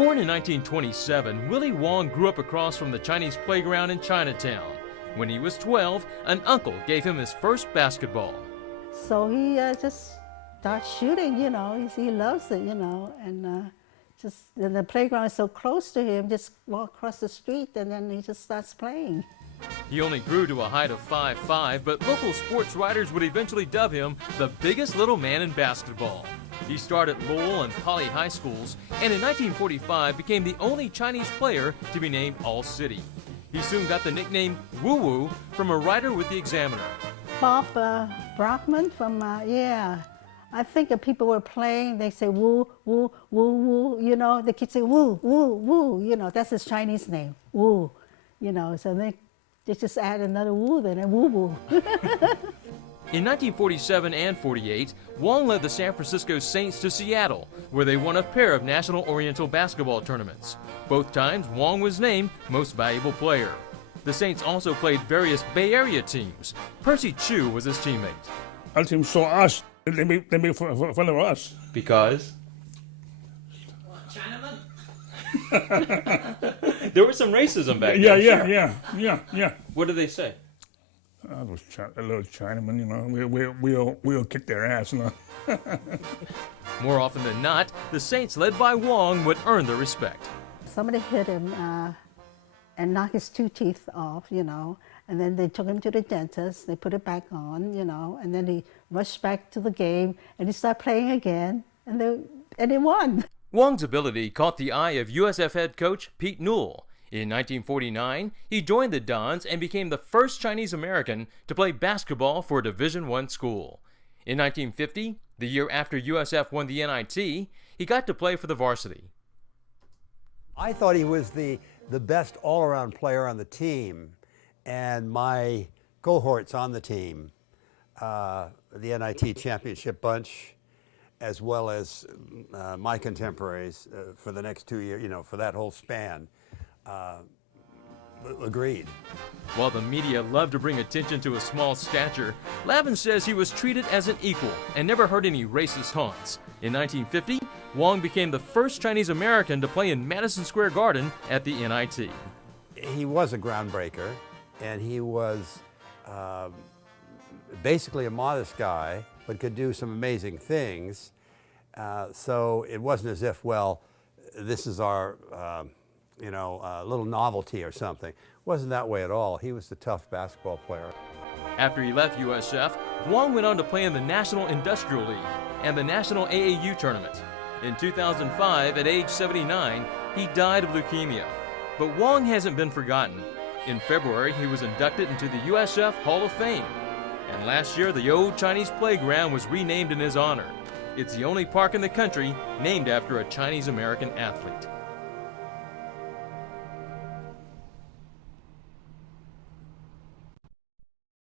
Born in 1927, Willie Wong grew up across from the Chinese playground in Chinatown. When he was 12, an uncle gave him his first basketball. So he just starts shooting, he loves it, and and the playground is so close to him, just walk across the street and then he just starts playing. He only grew to a height of 5'5", but local sports writers would eventually dub him the biggest little man in basketball. He started Lowell and Poly high schools, and in 1945 became the only Chinese player to be named All-City. He soon got the nickname Woo Woo from a writer with the Examiner. Bob Brockman from, I think if people were playing, they say woo, woo, woo, woo, the kids say woo, woo, woo, that's his Chinese name, woo, so they just add another woo then, and woo woo. In 1947 and 48, Wong led the San Francisco Saints to Seattle, where they won a pair of National Oriental basketball tournaments. Both times, Wong was named Most Valuable Player. The Saints also played various Bay Area teams. Percy Chu was his teammate. Our team saw us. They made fun of us. Because? There was some racism back then. Yeah. What did they say? Those little Chinamen, we'll kick their ass. More often than not, the Saints, led by Wong, would earn their respect. Somebody hit him and knocked his 2 teeth off, and then they took him to the dentist. They put it back on, and then he rushed back to the game and he started playing again, and they won. Wong's ability caught the eye of USF head coach Pete Newell. In 1949, he joined the Dons and became the first Chinese American to play basketball for a Division I school. In 1950, the year after USF won the NIT, he got to play for the varsity. I thought he was the best all-around player on the team, and my cohorts on the team, the NIT championship bunch, as well as my contemporaries for the next 2 years, for that whole span, agreed. While the media loved to bring attention to his small stature, Lavin says he was treated as an equal and never heard any racist taunts. In 1950, Wong became the first Chinese American to play in Madison Square Garden at the NIT. He was a groundbreaker, and he was basically a modest guy, but could do some amazing things. So it wasn't as if, well, this is our little novelty or something. It wasn't that way at all. He was the tough basketball player. After he left USF, Wong went on to play in the National Industrial League and the National AAU Tournament. In 2005, at age 79, he died of leukemia. But Wong hasn't been forgotten. In February, he was inducted into the USF Hall of Fame. And last year, the old Chinese playground was renamed in his honor. It's the only park in the country named after a Chinese American athlete.